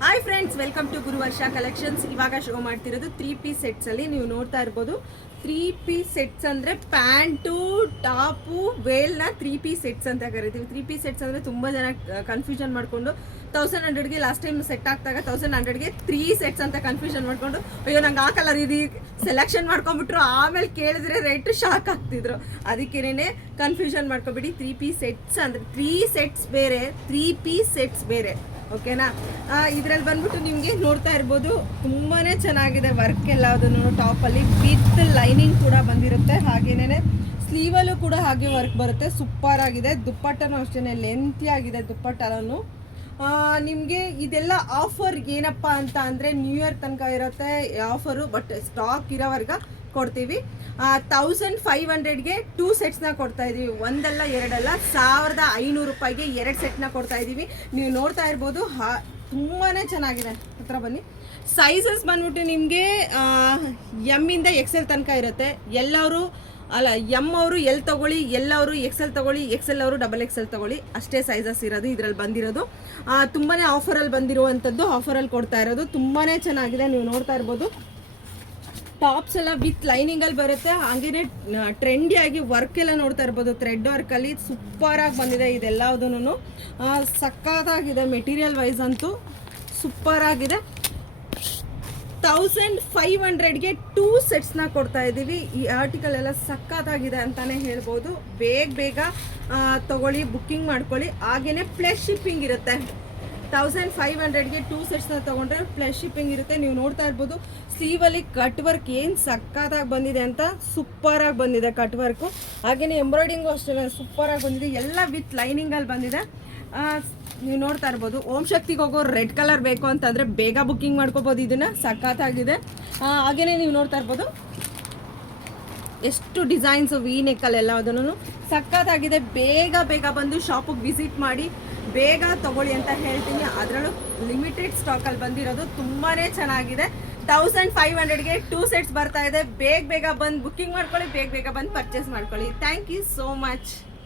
Hi friends, welcome to Guruvarsha collections. ಇವಾಗ show ಮಾಡ್ತಿರೋದು 3 piece ಸೆಟ್ಸಲ್ಲಿ. ನೀವು ನೋಡ್ತಾ ಇರ್ಬೋದು 3 ಪೀಸ್ ಸೆಟ್ಸ್ ಅಂದರೆ ಪ್ಯಾಂಟು ಟಾಪು ವೇಲ್ನ 3 ಪೀಸ್ ಸೆಟ್ಸ್ ಅಂತ ಕರಿತೀವಿ. 3 ಪೀಸ್ ಸೆಟ್ಸ್ ಅಂದರೆ ತುಂಬ ಜನ ಕನ್ಫ್ಯೂಷನ್ ಮಾಡಿಕೊಂಡು 1100ಗೆ ಲಾಸ್ಟ್ ಟೈಮ್ ಸೆಟ್ ಆಗ್ತಾಗ 1100ಗೆ 3 ಸೆಟ್ಸ್ ಅಂತ ಕನ್ಫ್ಯೂಷನ್ ಮಾಡಿಕೊಂಡು ಅಯ್ಯೋ ನಂಗೆ ಆ ಕಲರ್ ಇದು ಸೆಲೆಕ್ಷನ್ ಮಾಡ್ಕೊಂಡ್ಬಿಟ್ರು, ಆಮೇಲೆ ಕೇಳಿದ್ರೆ ರೇಟ್ ಶಾಕ್ ಆಗ್ತಿದ್ರು. ಅದಕ್ಕೇನೆ ಕನ್ಫ್ಯೂಷನ್ ಮಾಡ್ಕೊಬಿಡಿ. 3 ಪೀಸ್ ಸೆಟ್ಸ್ ಅಂದರೆ 3 ಸೆಟ್ಸ್ ಬೇರೆ, 3 ಪೀಸ್ ಸೆಟ್ಸ್ ಬೇರೆ. ಓಕೆನಾ? ಇದರಲ್ಲಿ ಬಂದ್ಬಿಟ್ಟು ನಿಮಗೆ ನೋಡ್ತಾ ಇರ್ಬೋದು ತುಂಬಾ ಚೆನ್ನಾಗಿದೆ ವರ್ಕ್ ಎಲ್ಲದನ್ನು. ಟಾಪಲ್ಲಿ ವಿತ್ ಲೈನಿಂಗ್ ಕೂಡ ಬಂದಿರುತ್ತೆ, ಹಾಗೇನೇ ಸ್ಲೀವಲ್ಲೂ ಕೂಡ ಹಾಗೆ ವರ್ಕ್ ಬರುತ್ತೆ. ಸೂಪರ್ ಆಗಿದೆ. ದುಪ್ಪಟ್ಟನೂ ಅಷ್ಟೇ ಲೆಂತಿ ಆಗಿದೆ ದುಪ್ಪಟ್ಟನೂ. ನಿಮಗೆ ಇದೆಲ್ಲ ಆಫರ್ ಏನಪ್ಪ ಅಂತ ಅಂದರೆ ನ್ಯೂ ಇಯರ್ ತನಕ ಇರುತ್ತೆ ಆಫರು, ಬಟ್ ಸ್ಟಾಕ್ ಇರೋವರೆಗೆ ಕೊಡ್ತೀವಿ. 1500ಗೆ 2 ಸೆಟ್ಸ್ನ ಕೊಡ್ತಾ ಇದ್ದೀವಿ. ಒಂದಲ್ಲ ಎರಡಲ್ಲ, 1500 ರೂಪಾಯಿಗೆ 2 ಸೆಟ್ನ ಕೊಡ್ತಾ ಇದ್ದೀವಿ. ನೀವು ನೋಡ್ತಾ ಇರ್ಬೋದು ತುಂಬಾ ಚೆನ್ನಾಗಿದೆ. ಹತ್ರ ಬನ್ನಿ. ಸೈಜಸ್ ಬಂದ್ಬಿಟ್ಟು ನಿಮಗೆ ಎಮ್ಮಿಂದ XL ತನಕ ಇರುತ್ತೆ. ಎಮ್ ಅವರು ಎಲ್ ತೊಗೊಳ್ಳಿ, ಎಲ್ ಅವರು XL ತೊಗೊಳ್ಳಿ, XL ಅವರು XXL ತೊಗೊಳ್ಳಿ, ಅಷ್ಟೇ ಸೈಜಸ್ ಇರೋದು ಇದರಲ್ಲಿ ಬಂದಿರೋದು. ತುಂಬಾ ಆಫರಲ್ಲಿ ಬಂದಿರುವಂಥದ್ದು, ಆಫರಲ್ಲಿ ಕೊಡ್ತಾ ಇರೋದು. ತುಂಬಾ ಚೆನ್ನಾಗಿದೆ. ನೀವು ನೋಡ್ತಾ ಇರ್ಬೋದು ಟಾಪ್ಸ್ ಎಲ್ಲ ವಿತ್ ಲೈನಿಂಗಲ್ಲಿ ಬರುತ್ತೆ. ಹಾಗೇನೆ ಟ್ರೆಂಡಿಯಾಗಿ ವರ್ಕ್ ಎಲ್ಲ ನೋಡ್ತಾ ಇರ್ಬೋದು, ಥ್ರೆಡ್ ವರ್ಕಲ್ಲಿ ಸೂಪರಾಗಿ ಬಂದಿದೆ. ಇದೆಲ್ಲದೂ ಸಕ್ಕತ್ತಾಗಿದೆ. ಮೆಟೀರಿಯಲ್ ವೈಸ್ ಅಂತೂ ಸೂಪರಾಗಿದೆ. 1500ಗೆ 2 ಸೆಟ್ಸ್ನ ಕೊಡ್ತಾ ಇದ್ದೀವಿ. ಈ ಆರ್ಟಿಕಲ್ ಎಲ್ಲ ಸಕ್ಕತ್ತಾಗಿದೆ ಅಂತಲೇ ಹೇಳ್ಬೋದು. ಬೇಗ ತೊಗೊಳ್ಳಿ, ಬುಕ್ಕಿಂಗ್ ಮಾಡ್ಕೊಳ್ಳಿ. ಹಾಗೇನೆ ಪ್ಲಸ್ ಶಿಪ್ಪಿಂಗ್ ಇರುತ್ತೆ. 1500ಗೆ 2 ಸೆಟ್ಸ್ನ ತೊಗೊಂಡ್ರೆ ಪ್ಲಸ್ ಶಿಪ್ಪಿಂಗ್ ಇರುತ್ತೆ. ನೀವು ನೋಡ್ತಾ ಇರ್ಬೋದು ಸ್ಲೀವಲ್ಲಿ ಕಟ್ ವರ್ಕ್ ಏನು ಸಕ್ಕತ್ತಾಗಿ ಬಂದಿದೆ ಅಂತ, ಸೂಪರಾಗಿ ಬಂದಿದೆ ಕಟ್ ವರ್ಕು. ಹಾಗೆಯೇ ಎಂಬ್ರಾಯ್ಡಿಂಗು ಅಷ್ಟೇ ಸೂಪರಾಗಿ ಬಂದಿದೆ. ಎಲ್ಲ ವಿತ್ ಲೈನಿಂಗಲ್ಲಿ ಬಂದಿದೆ. ನೀವು ನೋಡ್ತಾ ಇರ್ಬೋದು ಓಂ ಶಕ್ತಿಗೆ ಹೋಗೋ ರೆಡ್ ಕಲರ್ ಬೇಕು ಅಂತಂದರೆ ಬೇಗ ಬುಕ್ಕಿಂಗ್ ಮಾಡ್ಕೋಬೋದು. ಇದನ್ನು ಸಕ್ಕತ್ತಾಗಿದೆ. ಹಾಗೆಯೇ ನೀವು ನೋಡ್ತಾ ಇರ್ಬೋದು ಎಷ್ಟು ಡಿಸೈನ್ಸು ವಿ ನೆಕ್ಕಲ್ಲೆಲ್ಲ ಅದನ್ನು ಸಕ್ಕತ್ತಾಗಿದೆ. ಬೇಗ ಬಂದು ಶಾಪಿಗೆ ವಿಸಿಟ್ ಮಾಡಿ ಬೇಗ ತೊಗೊಳ್ಳಿ ಅಂತ ಹೇಳ್ತೀನಿ. ಅದರಲ್ಲೂ ಲಿಮಿಟೆಡ್ ಸ್ಟಾಕಲ್ಲಿ ಬಂದಿರೋದು ತುಂಬಾ ಚೆನ್ನಾಗಿದೆ. 1500ಗೆ 2 ಸೆಟ್ಸ್ ಬರ್ತಾ ಇದೆ. ಬೇಗ ಬಂದು ಬುಕ್ಕಿಂಗ್ ಮಾಡ್ಕೊಳ್ಳಿ, ಬೇಗ ಬಂದು ಪರ್ಚೇಸ್ ಮಾಡ್ಕೊಳ್ಳಿ. Thank you so much.